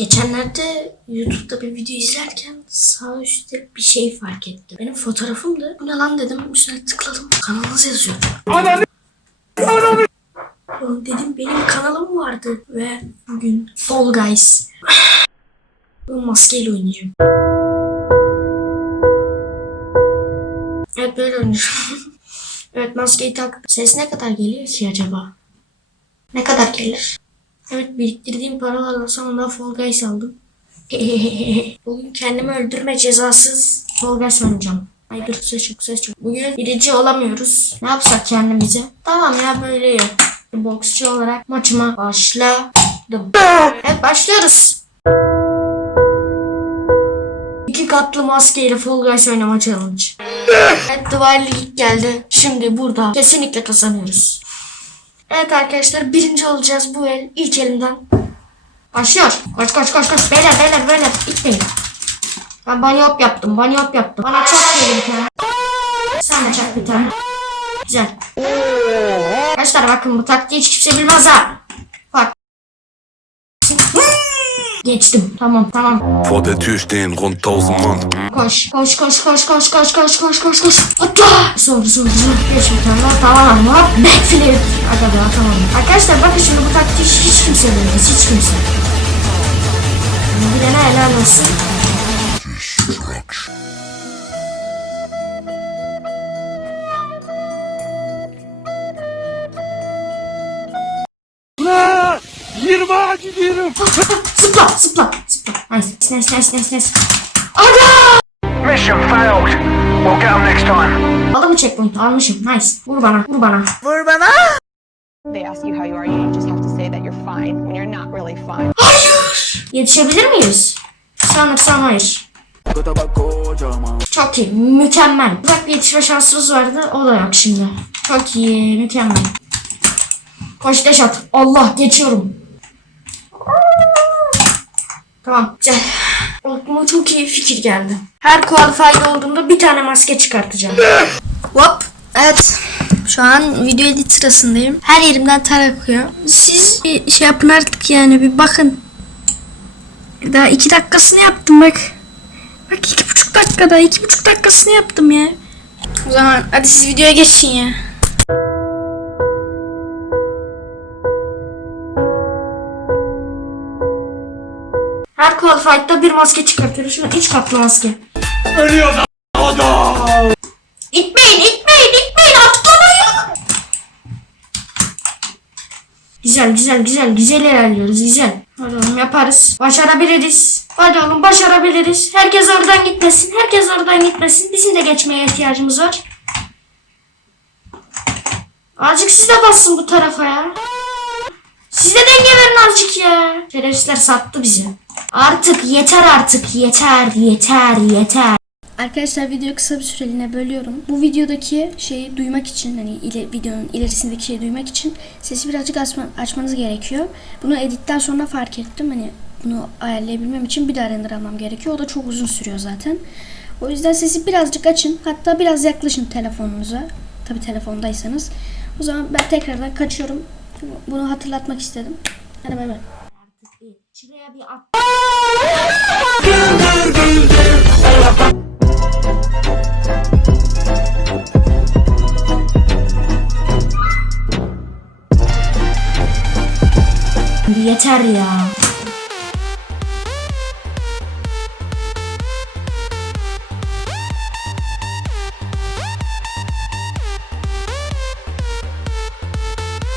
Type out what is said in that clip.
Geçenlerde YouTube'da bir video izlerken sağ üstte bir şey fark ettim. Benim fotoğrafımdı. Bu ne lan dedim. Üstüne tıkladım. Kanalınız yazıyor. Oğlum dedim benim kanalım vardı ve bugün Fall Guys. Bu maskeyle oynayacağım. Evet böyle oynayacağım. evet maskeyi tak. Ses ne kadar geliyor ki acaba? Ne kadar gelir? Evet biriktirdiğim paralarla sonunda Fall Guys aldım. Bugün kendimi öldürme cezasız Fall Guys oynayacağım. Ay dur ses çok ses çok. Bugün birinci olamıyoruz. Ne yapsak kendimize? Tamam ya böyle yok. Boksçu olarak maçıma başladım. Evet başlıyoruz. İki katlı maskeyle Fall Guys oynama challenge. Evet duvarlı lig geldi. Şimdi burada kesinlikle kazanıyoruz. Evet arkadaşlar birinci olacağız bu el ilk elimden. Başlıyor. Koş koş koş koş. Beyler beyler beyler. İtmeyin. Ben bunny hop yaptım. Bunny hop yaptım. Bana çok geliyor bir tane. Sen de çak bir tane. Güzel. Arkadaşlar bakın bu taktiği hiç kimse bilmez ha. Geçtim. Tamam tamam. Vor der Tür stehen rund 1000 Mann. Koş. Koş koş koş koş koş koş koş koş koş. Atla. Sonra sonra sonra. Geç bir tane daha. Tamam hop. Backflip. Aga be tamam. Arkadaşlar bakın şimdi bu taktiği hiç kimse bilmez. Hiç kimse. Bilene helal olsun. Zıpla zıpla zıpla. Nice nice nice nice nice. Aga! Mission failed. We'll get them next time. Aldım checkpoint almışım. Nice. Vur bana vur bana. They ask you how you are, you just have to say that you're fine when you're not really fine. Yetişebilir miyiz? Sanırsam hayır. Çok iyi. Mükemmel. Ufak bir yetişme şansımız vardı. O da yok şimdi. Çok iyi. Mükemmel. Koş deş at. Allah geçiyorum. Tamam güzel. Aklıma çok iyi fikir geldi. Her qualified olduğumda bir tane maske çıkartacağım. Hop. Evet. Şu an video edit sırasındayım. Her yerimden ter akıyor. Siz bir şey yapın artık yani bir bakın. Daha iki dakikasını yaptım bak. Bak iki buçuk dakikada iki buçuk dakikasını yaptım ya. O zaman hadi siz videoya geçin ya. Her qualified'da bir maske çıkartıyoruz. Şuna üç katlı maske. Ölüyor adam. İtmeyin, itmeyin, itmeyin. Atlamayın. Güzel, güzel, güzel. Güzel ilerliyoruz, güzel. Hadi oğlum yaparız. Başarabiliriz. Hadi oğlum başarabiliriz. Herkes oradan gitmesin. Herkes oradan gitmesin. Bizim de geçmeye ihtiyacımız var. Azıcık siz de basın bu tarafa ya. Siz de denge verin azıcık ya. Şerefsizler sattı bizi. Artık yeter artık yeter yeter yeter. Arkadaşlar videoyu kısa bir süreliğine bölüyorum. Bu videodaki şeyi duymak için hani ile, videonun ilerisindeki şeyi duymak için sesi birazcık açma, açmanız gerekiyor. Bunu editten sonra fark ettim. Hani bunu ayarlayabilmem için bir daha render almam gerekiyor. O da çok uzun sürüyor zaten. O yüzden sesi birazcık açın. Hatta biraz yaklaşın telefonunuza. Tabi telefondaysanız. O zaman ben tekrardan kaçıyorum. Bunu hatırlatmak istedim. Hadi bay bay. Şuraya bir at. Yeter ya.